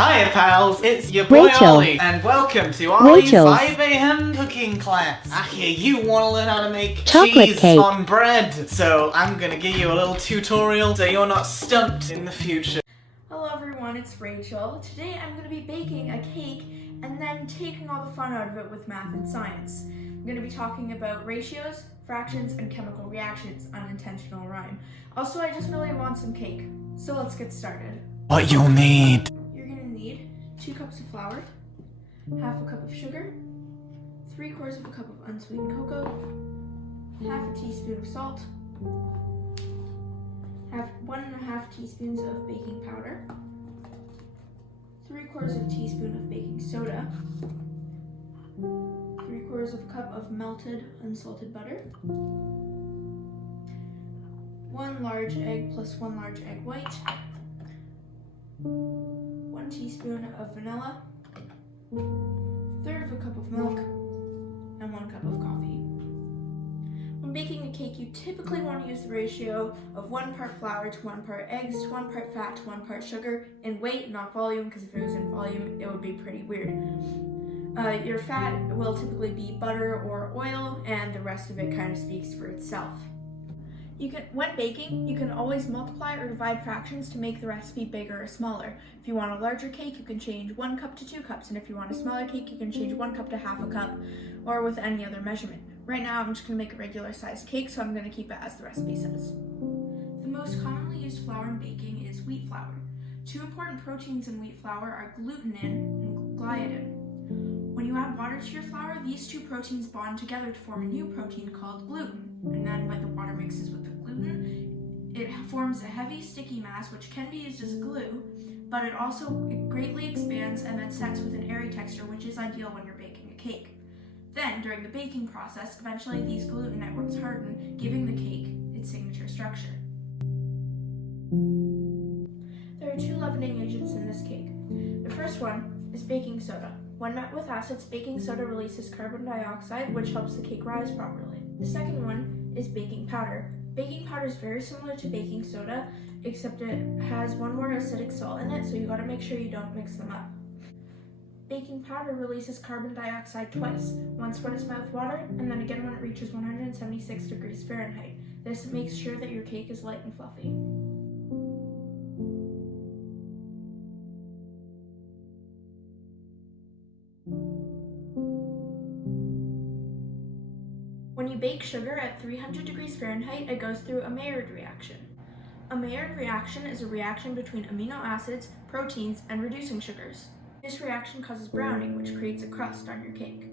Hiya pals, it's your boy Rachel. Ollie, and welcome to Ollie's Rachel. 5 AM cooking class. I hear you want to learn how to make Chocolate cheese cake. on bread, so I'm gonna give you a little tutorial so you're not stumped in the future. Hello everyone, it's Rachel. Today I'm going to be baking a cake and then taking all the fun out of it with math and science. I'm going to be talking about ratios, fractions, and chemical reactions, unintentional rhyme. Also, I just really want some cake, so let's get started. What you'll need. You're going to need 2 cups of flour, half a cup of sugar, 3/4 of a cup of unsweetened cocoa, half a teaspoon of salt, 1.5 teaspoons of baking powder, 3/4 of a teaspoon of baking soda, 3/4 of a cup of melted unsalted butter, 1 large egg plus 1 large egg white, 1 teaspoon of vanilla, 1/3 of a cup of milk, and 1 cup of coffee. When baking a cake, you typically want to use the ratio of 1 part flour to 1 part eggs to 1 part fat to 1 part sugar in weight, not volume, because if it was in volume, it would be pretty weird. Your fat will typically be butter or oil, and the rest of it kind of speaks for itself. When baking, you can always multiply or divide fractions to make the recipe bigger or smaller. If you want a larger cake, you can change 1 cup to 2 cups, and if you want a smaller cake, you can change 1 cup to half a cup, or with any other measurement. Right now, I'm just going to make a regular sized cake, so I'm going to keep it as the recipe says. The most commonly used flour in baking is wheat flour. 2 important proteins in wheat flour are glutenin and gliadin. When you add water to your flour, these 2 proteins bond together to form a new protein called gluten. And then when the water mixes with the gluten, it forms a heavy, sticky mass which can be used as a glue, but it also greatly expands and then sets with an airy texture, which is ideal when you're baking a cake. Then, during the baking process, eventually these gluten networks harden, giving the cake its signature structure. There are 2 leavening agents in this cake. The first one is baking soda. When met with acids, baking soda releases carbon dioxide, which helps the cake rise properly. The second one is baking powder. Baking powder is very similar to baking soda, except it has 1 more acidic salt in it, so you gotta make sure you don't mix them up. Baking powder releases carbon dioxide twice, once when it's met with water, and then again when it reaches 176 degrees Fahrenheit. This makes sure that your cake is light and fluffy. When you bake sugar at 300 degrees Fahrenheit, it goes through a Maillard reaction. A Maillard reaction is a reaction between amino acids, proteins, and reducing sugars. This reaction causes browning, which creates a crust on your cake.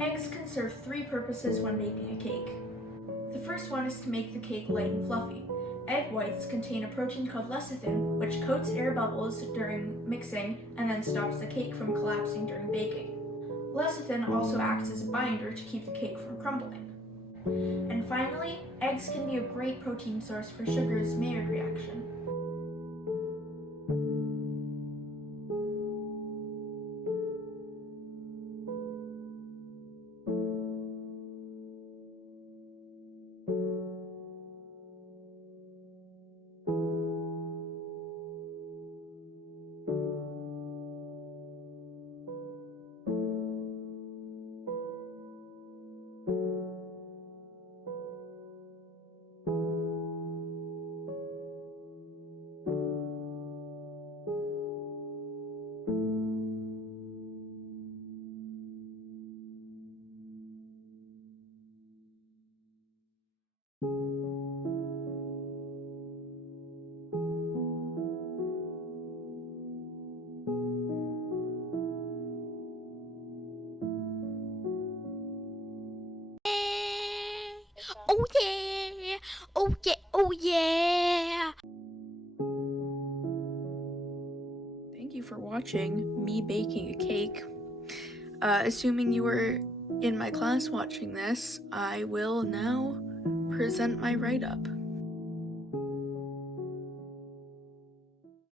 Eggs can serve 3 purposes when baking a cake. The first one is to make the cake light and fluffy. Egg whites contain a protein called lecithin, which coats air bubbles during mixing and then stops the cake from collapsing during baking. Lecithin also acts as a binder to keep the cake from crumbling. And finally, eggs can be a great protein source for sugar's Maillard reaction. Oh yeah! Oh yeah! Oh yeah! Thank you for watching me baking a cake. Assuming you were in my class watching this, I will now present my write-up.